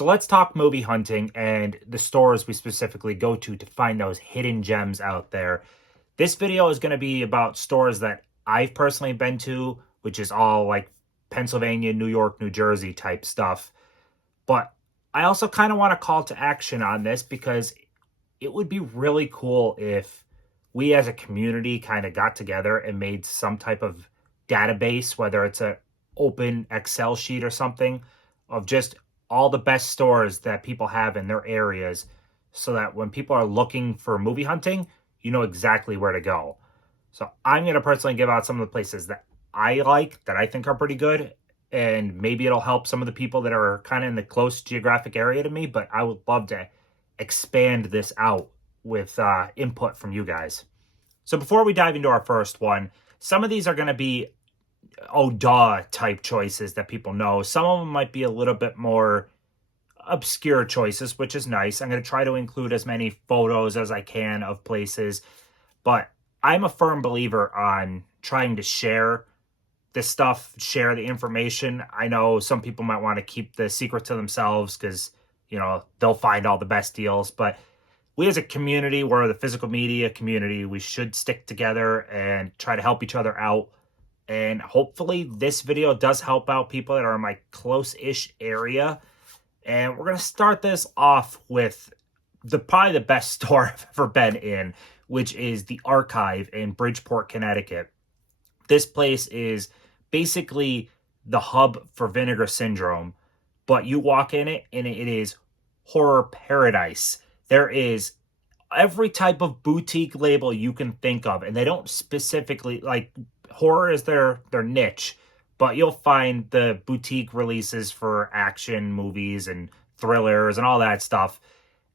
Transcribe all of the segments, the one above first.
So let's talk movie hunting and the stores we specifically go to find those hidden gems out there. This video is going to be about stores that I've personally been to, which is all like Pennsylvania, New York, New Jersey type stuff. But I also kind of want to call to action on this because it would be really cool if we as a community kind of got together and made some type of database, whether it's an open Excel sheet or something, of just all the best stores that people have in their areas so that when people are looking for movie hunting, you know exactly where to go. So I'm going to personally give out some of the places that I like, that I think are pretty good, and maybe it'll help some of the people that are kind of in the close geographic area to me, but I would love to expand this out with input from you guys. So before we dive into our first one, some of these are going to be oh duh type choices that people know. Some of them might be a little bit more obscure choices, which is nice. I'm going to try to include as many photos as I can of places, but I'm a firm believer on trying to share this stuff, share the information. I know some people might want to keep the secret to themselves because, you know, they'll find all the best deals, but we as a community, we're the physical media community, we should stick together and try to help each other out. And hopefully this video does help out people that are in my close-ish area. And we're going to start this off with probably the best store I've ever been in, which is the Archive in Bridgeport, Connecticut. This place is basically the hub for Vinegar Syndrome, but you walk in it and it is horror paradise. There is every type of boutique label you can think of, and they don't specifically, like, horror is their niche, but you'll find the boutique releases for action movies and thrillers and all that stuff,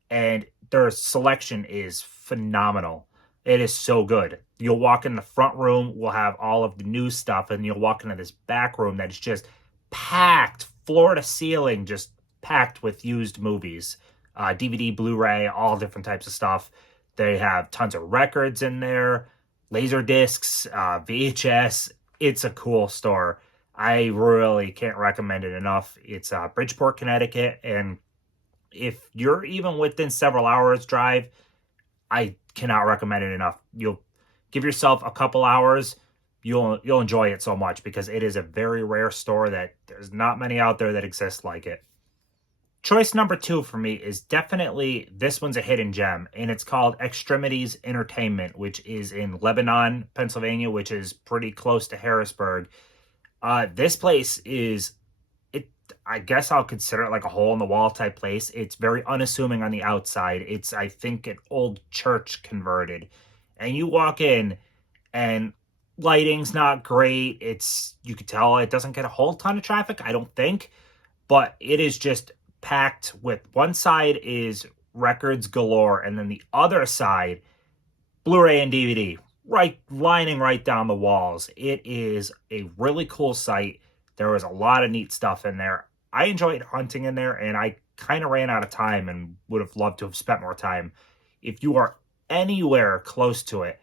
and their selection is phenomenal. It is so good. You'll walk in the front room, we'll have all of the new stuff, and you'll walk into this back room that is just packed, floor to ceiling, just packed with used movies. DVD, Blu-ray, all different types of stuff. They have tons of records in there, laser discs, VHS. It's a cool store. I really can't recommend it enough. It's Bridgeport, Connecticut, and if you're even within several hours drive, I cannot recommend it enough. You'll give yourself a couple hours, you'll enjoy it so much because it is a very rare store that there's not many out there that exist like it. Choice number 2 for me is definitely, this one's a hidden gem, and it's called Extremities Entertainment, which is in Lebanon, Pennsylvania, which is pretty close to Harrisburg. This place is, I guess I'll consider it like a hole-in-the-wall type place. It's very unassuming on the outside. It's, I think, an old church converted. And you walk in, and lighting's not great. You could tell it doesn't get a whole ton of traffic, I don't think. But it is just packed with, one side is records galore, and then the other side, Blu-ray and DVD, lining right down the walls. It is a really cool site. There was a lot of neat stuff in there. I enjoyed hunting in there, and I kind of ran out of time and would have loved to have spent more time. If you are anywhere close to it,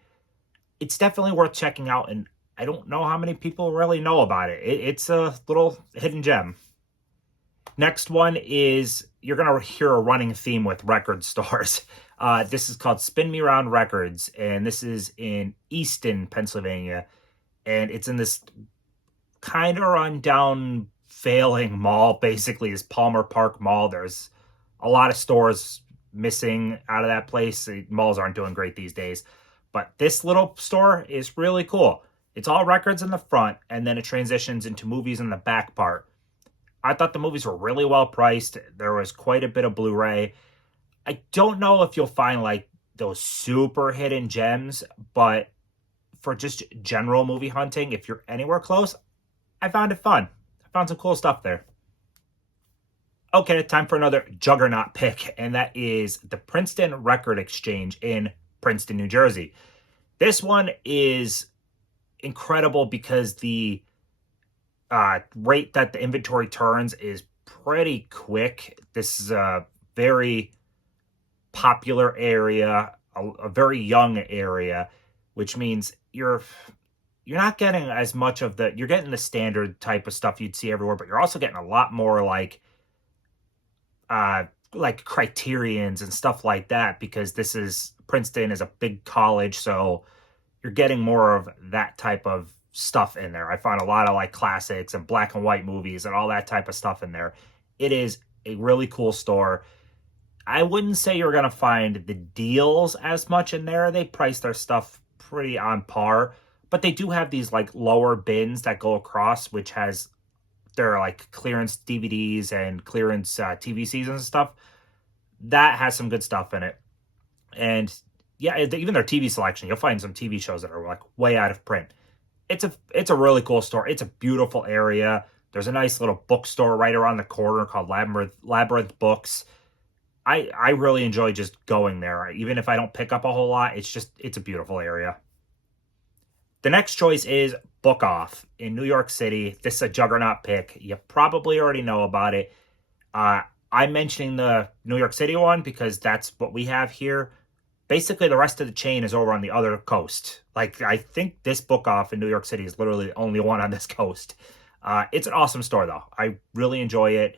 it's definitely worth checking out, and I don't know how many people really know about it. It's a little hidden gem. Next one is, you're going to hear a running theme with record stores. This is called Spin Me Round Records, and this is in Easton, Pennsylvania. And it's in this kind of run-down, failing mall, basically, this Palmer Park Mall. There's a lot of stores missing out of that place. The malls aren't doing great these days. But this little store is really cool. It's all records in the front, and then it transitions into movies in the back part. I thought the movies were really well priced. There was quite a bit of Blu-ray. I don't know if you'll find like those super hidden gems, but for just general movie hunting, if you're anywhere close, I found it fun. I found some cool stuff there. Okay, time for another juggernaut pick, and that is the Princeton Record Exchange in Princeton, New Jersey. This one is incredible because the rate that the inventory turns is pretty quick. This is a very popular area, a very young area, which means you're not getting as much of you're getting the standard type of stuff you'd see everywhere, but you're also getting a lot more like like Criterions and stuff like that, because Princeton is a big college, so you're getting more of that type of stuff in there. I found a lot of like classics and black and white movies and all that type of stuff in there. It is a really cool store. I wouldn't say you're going to find the deals as much in there. They price their stuff pretty on par, but they do have these like lower bins that go across, which has their like clearance DVDs and clearance TV seasons and stuff. That has some good stuff in it. And yeah, even their TV selection, you'll find some TV shows that are like way out of print. It's a really cool store. It's a beautiful area. There's a nice little bookstore right around the corner called Labyrinth Books. I really enjoy just going there. Even if I don't pick up a whole lot, it's a beautiful area. The next choice is Book Off in New York City. This is a juggernaut pick. You probably already know about it. I'm mentioning the New York City one because that's what we have here. Basically, the rest of the chain is over on the other coast. Like, I think this Book Off in New York City is literally the only one on this coast. It's an awesome store, though. I really enjoy it.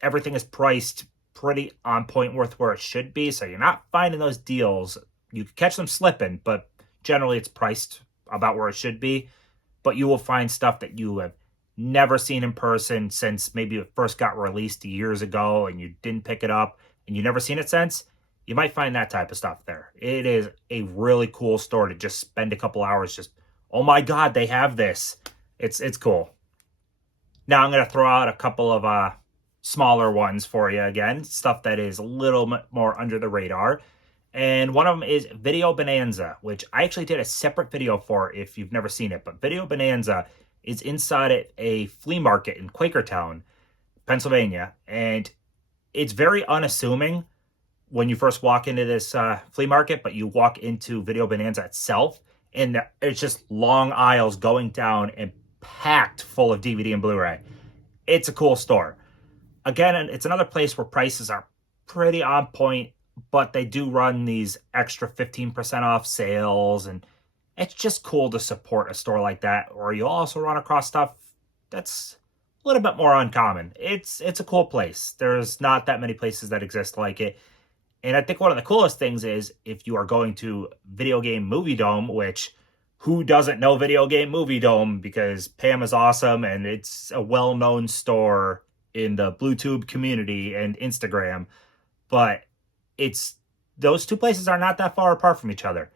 Everything is priced pretty on point worth where it should be, so you're not finding those deals. You can catch them slipping, but generally it's priced about where it should be. But you will find stuff that you have never seen in person since maybe it first got released years ago and you didn't pick it up and you've never seen it since. You might find that type of stuff there. It is a really cool store to just spend a couple hours just, oh my God, they have this. It's cool. Now I'm going to throw out a couple of smaller ones for you again, stuff that is a little bit more under the radar. And one of them is Video Bonanza, which I actually did a separate video for if you've never seen it. But Video Bonanza is inside a flea market in Quakertown, Pennsylvania. And it's very unassuming when you first walk into this flea market, but you walk into Video Bonanza itself, and it's just long aisles going down and packed full of DVD and Blu-ray. It's a cool store. Again, it's another place where prices are pretty on point, but they do run these extra 15% off sales, and it's just cool to support a store like that, or you'll also run across stuff that's a little bit more uncommon. It's a cool place. There's not that many places that exist like it. And I think one of the coolest things is if you are going to Video Game Movie Dome, which who doesn't know Video Game Movie Dome, because Pam is awesome and it's a well-known store in the BlueTube community and Instagram. But those two places are not that far apart from each other.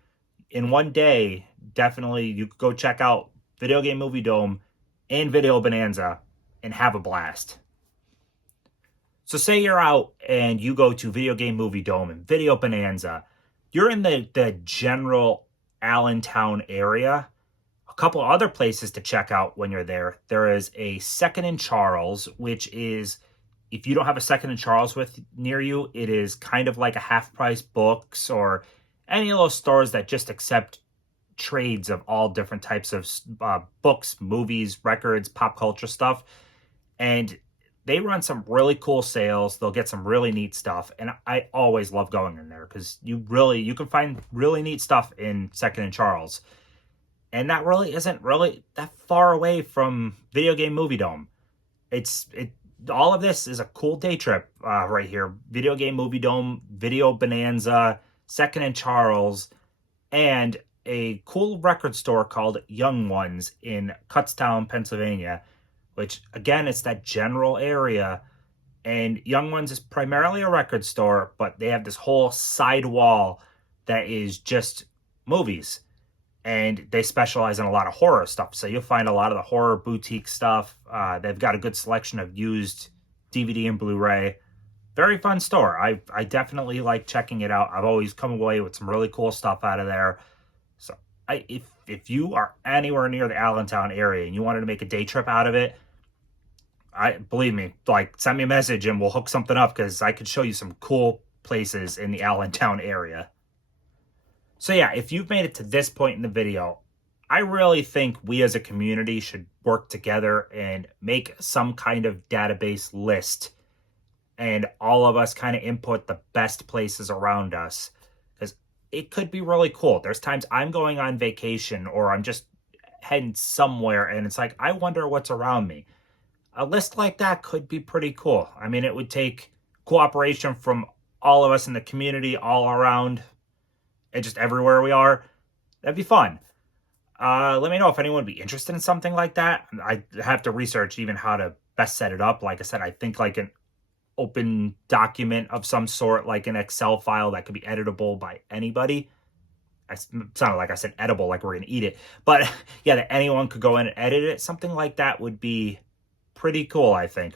In one day, definitely you could go check out Video Game Movie Dome and Video Bonanza and have a blast. So say you're out and you go to Video Game Movie Dome and Video Bonanza. You're in the general Allentown area. A couple other places to check out when you're there. There is a Second and Charles, which is, if you don't have a Second and Charles near you, it is kind of like a half-price Books or any of those stores that just accept trades of all different types of books, movies, records, pop culture stuff. And they run some really cool sales. They'll get some really neat stuff. And I always love going in there because you can find really neat stuff in Second and Charles. And that really isn't really that far away from Video Game Movie Dome. All of this is a cool day trip right here. Video Game Movie Dome, Video Bonanza, Second and Charles, and a cool record store called Young Ones in Kutztown, Pennsylvania, which, again, it's that general area. And Young Ones is primarily a record store, but they have this whole side wall that is just movies. And they specialize in a lot of horror stuff. So you'll find a lot of the horror boutique stuff. They've got a good selection of used DVD and Blu-ray. Very fun store. I definitely like checking it out. I've always come away with some really cool stuff out of there. So if you are anywhere near the Allentown area and you wanted to make a day trip out of it, believe me, like, send me a message and we'll hook something up, because I could show you some cool places in the Allentown area. So yeah, if you've made it to this point in the video, I really think we as a community should work together and make some kind of database list, and all of us kind of input the best places around us, because it could be really cool. There's times I'm going on vacation or I'm just heading somewhere and it's like, I wonder what's around me. a list like that could be pretty cool. I mean, it would take cooperation from all of us in the community, all around, and just everywhere we are. That'd be fun. Let me know if anyone would be interested in something like that. I have to research even how to best set it up. Like I said, I think like an open document of some sort, like an Excel file that could be editable by anybody. I sounded like I said edible, like we're going to eat it. But yeah, that anyone could go in and edit it. Something like that would be pretty cool, I think.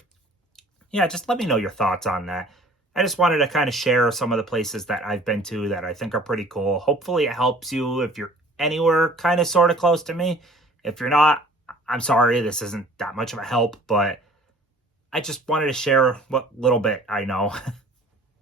Yeah, just let me know your thoughts on that. I just wanted to kind of share some of the places that I've been to that I think are pretty cool. Hopefully it helps you if you're anywhere kind of sort of close to me. If you're not, I'm sorry, this isn't that much of a help, but I just wanted to share what little bit I know.